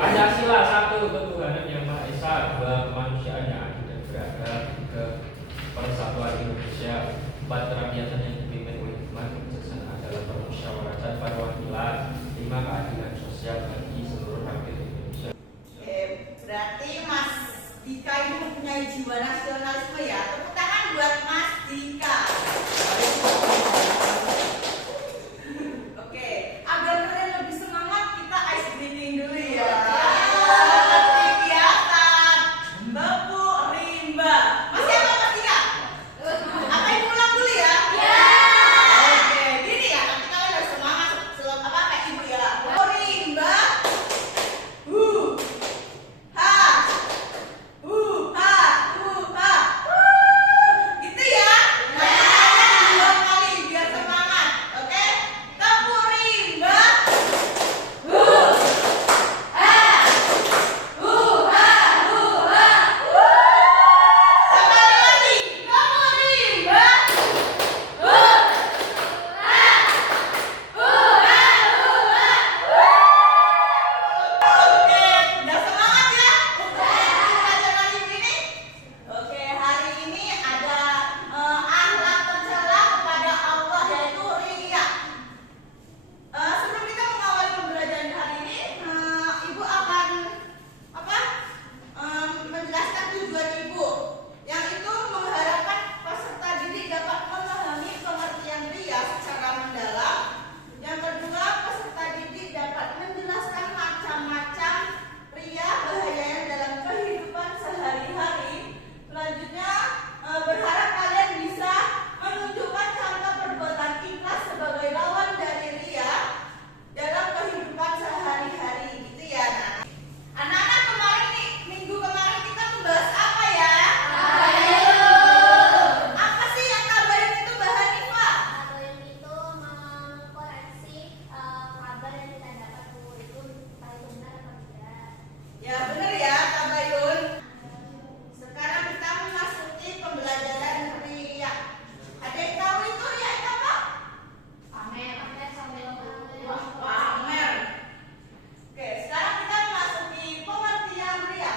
Pancasila, satu ketuhanan yang Maha Esa, dua kemanusiaan yang adil dan beradab, tiga persatuan Indonesia, empat kerakyatan yang dipimpin oleh hikmah kebijaksanaan dalam permusyawaratan perwakilan, lima keadilan sosial bagi seluruh rakyat Indonesia. Berarti Mas Dika ini mempunyai jiwa nasionalisme ya. Tepuk tangan buat Mas Dika. Oke, agar kalian lebih semangat kita ice breathing dulu ya. Seperti biasa, tepuk rimba. Masih apa Mas Dika? Apa yang ulang dulu ya? Oke, gini ya. Nanti kalian harus semangat kayak ibu ya. Tepuk rimba. Gitu ya. Dua kali biar semangat. Oke? Tepuk rimba. Sekali lagi. Tepuk rimba. Oke, udah semangat ya? Nasionalisme ini? Oke, hari ini ada akhlak tercela kepada Allah yaitu riya. Sebelum kita mengawali pembelajaran hari ini, Ibu akan menjelaskan tujuan Ibu, yang itu mengharapkan peserta didik dapat memahami pengertian riya secara mendalam. Yang kedua, peserta didik dapat menjelaskan macam-macam riya bahayanya dalam kehidupan sehari-hari. Selanjutnya, berharap kalian bisa menunjukkan contoh perbuatan ikhlas sebagai lawan dari riya dalam kehidupan sehari-hari, gitu ya. Nah, anak-anak kemarin nih, minggu kemarin kita membahas apa ya? Apa sih yang tabayun itu Mbak Hanifah? Tabayun itu mengkoreksi kabar yang kita dapat itu entah itu benar atau tidak. Ya benar ya, tabayun. Sekarang kita memasuki pembelajaran riya. Ada yang tahu itu riya itu apa? Pamer sambil Wah, pamer. Oke, sekarang kita memasuki pengertian riya.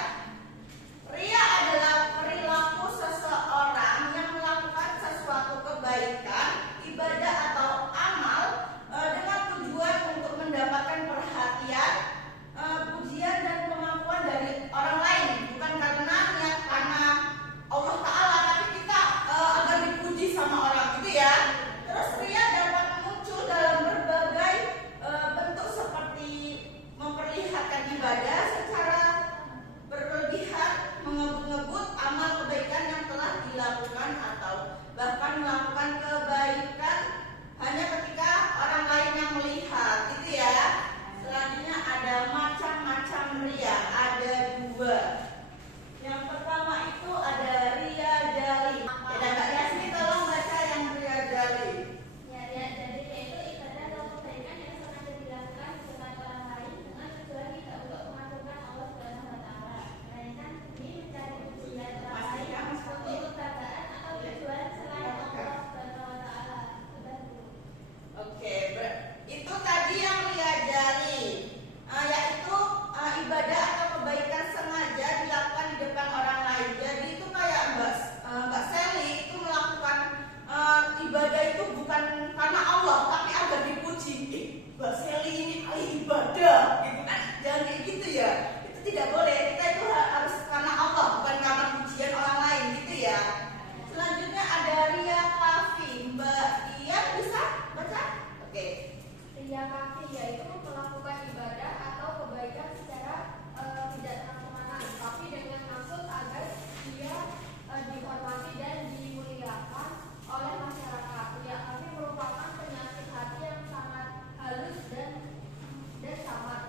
Riya adalah perilaku seseorang yang melakukan sesuatu kebaikan, ibadah atau amal dengan tujuan untuk mendapatkan perhatian, pujian dan pengakuan dari orang lain, bukan karena niat karena Allah Ta'ala, tapi kita agar dipuji sama orang, gitu ya. Terus riya dapat muncul dalam berbagai bentuk seperti memperlihatkan ibadah secara berlebihan, mengebut-ngebut amal kebaikan yang telah dilakukan, atau bahkan melakukan kebaikan hanya ketika orang lain yang melihat, gitu ya. Selanjutnya ada macam-macam riya, ada dua. Yang pertama itu ada riya jali. Ya, Mbak Yasmin tolong baca yang riya jali. ya jadi yaitu ibadah atau kebaikan yang sengaja dilakukan di depan orang lain dengan tujuan tidak untuk mengagungkan Allah Subhanahu wa taala, melainkan demi mencari pujian orang lain untuk kebanggaan atau tujuan selain Allah Subhanahu wa taala. Sudah dulu. Oke, itu tadi yang riya jali, yaitu ibadah atau kebaikan sengaja dilakukan di depan orang lain. Jadi itu kayak Mbak Sally itu melakukan ibadah itu bukan karena Allah, tapi agar dipuji. Mbak Sally ini ahli ibadah, gitu kan? Jangan kayak gitu ya. Itu tidak boleh. Kita itu harus karena Allah, bukan karena pujian orang lain, gitu ya. Selanjutnya ada riya kafi. Mbak Dian bisa baca? Oke. Riya kafi yaitu melakukan ibadah atau kebaikan secara tidak terang-terangan, tapi dengan maksud agar dia dihormati dan dimuliakan oleh masyarakat. Riya kafi merupakan penyakit hati yang sangat halus dan samar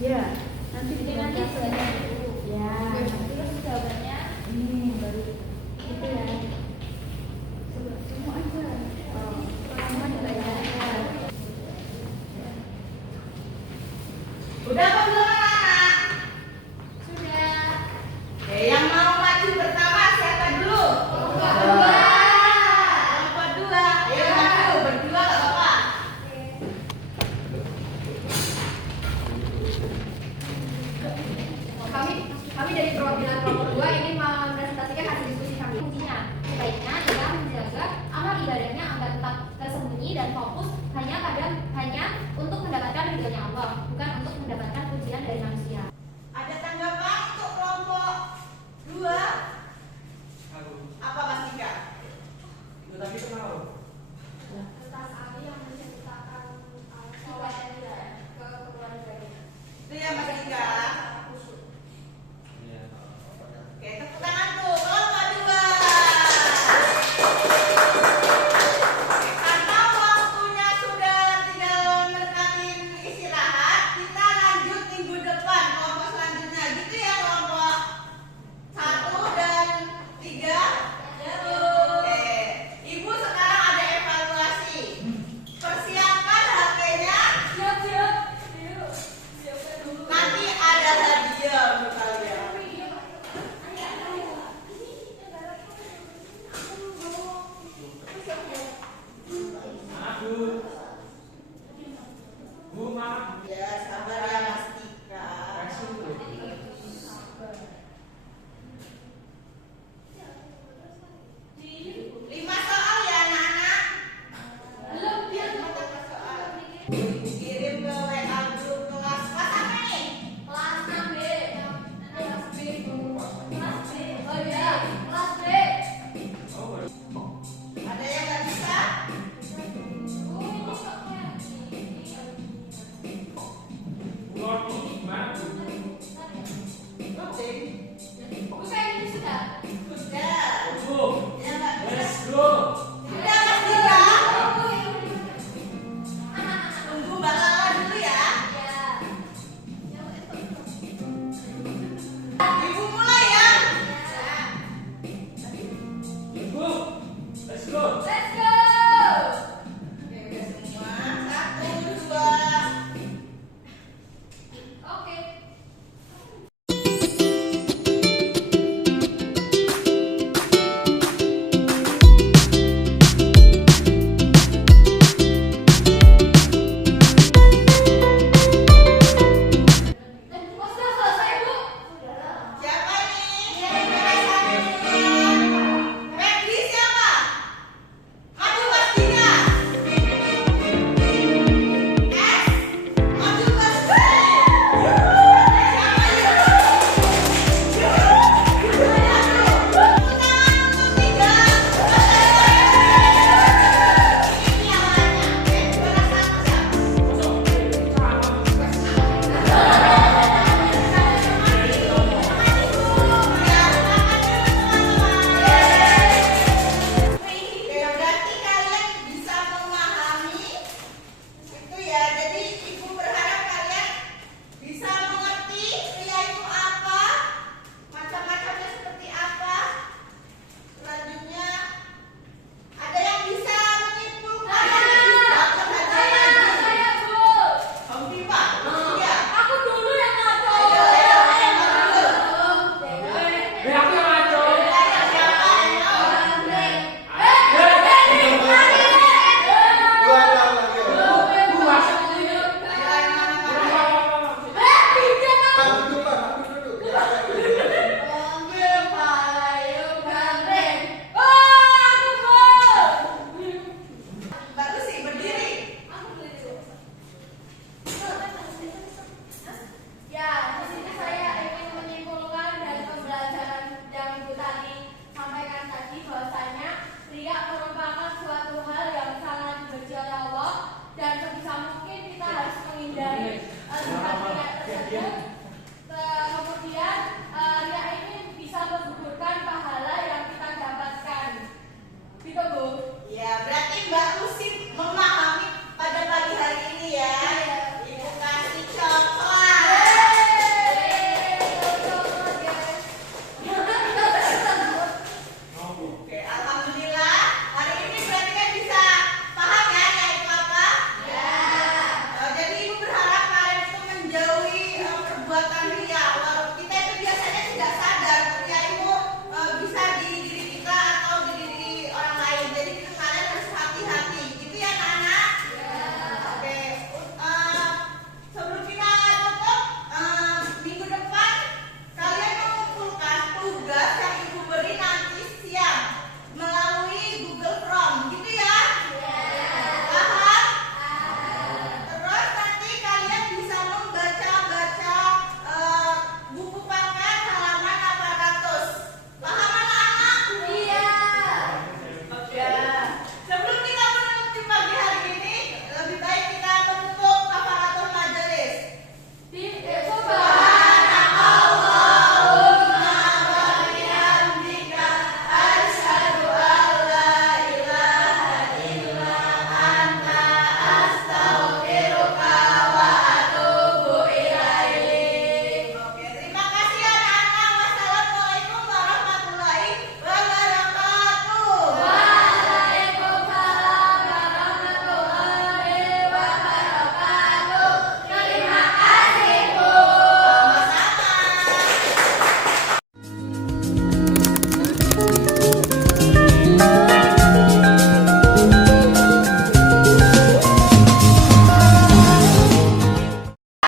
Ya, nanti Jadi nanti belajar dulu. Ya. Terus jawabannya Ini baru itu ya. semua aja. Semua belajar. Udah apa belum anak-anak? Sudah. Oke, yang mau maju pertama siapa dulu? Kelompok Kelompok dua. Ayo maju berdua gak apa-apa. Kami dari perwakilan kelompok 2 ingin